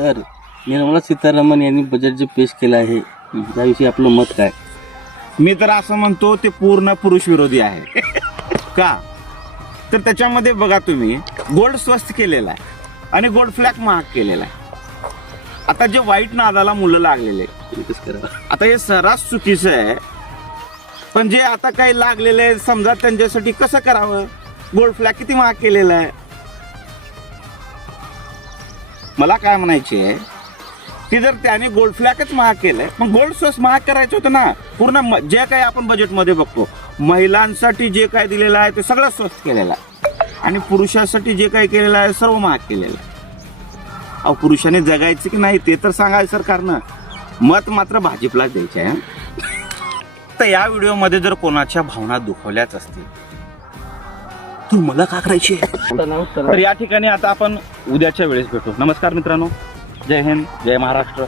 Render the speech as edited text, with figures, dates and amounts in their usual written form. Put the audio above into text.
Sir, Nirmala Sitharaman यांनी budget जे पेश केलं आहे त्याविषयी आपलं मत काय? मी तर असं म्हणतो ते पूर्ण पुरुष विरोधी आहे. का तर त्याच्यामध्ये बघा तुम्ही गोल्ड स्वस्त केलेला आहे आणि गोल्ड फ्लॅग महाग केलेला आहे. आता जे वाईट नादाला मुलं लागलेले आता हे सर्रास चुकीचं आहे. पण जे आता काही लागलेले आहे, समजा त्यांच्यासाठी कसं करावं. गोल्ड फ्लॅग किती महाग केलेला आहे. मला काय म्हणायचे आहे की जर त्याने गोल्ड फ्लॅगच महाग केलंय मग गोल्ड स्वस्त महाग करायचं होतं ना. पूर्ण जे काही आपण बजेटमध्ये बघतो महिलांसाठी जे काय दिलेलं आहे ते सगळं स्वस्त केलेलं आहे आणि पुरुषासाठी जे काही केलेलं आहे सर्व महाग केलेलं आहे. अहो, पुरुषाने जगायचं की नाही ते तर सांगायचं सरकारनं. मत मात्र भाजपलाच द्यायचं आहे. तर या व्हिडिओमध्ये जर कोणाच्या भावना दुखावल्याच असतील तर मला का करायची आहे? तर या ठिकाणी आता आपण उद्याच्या वेळेस भेटू. नमस्कार मित्रांनो, जय हिंद, जय महाराष्ट्र.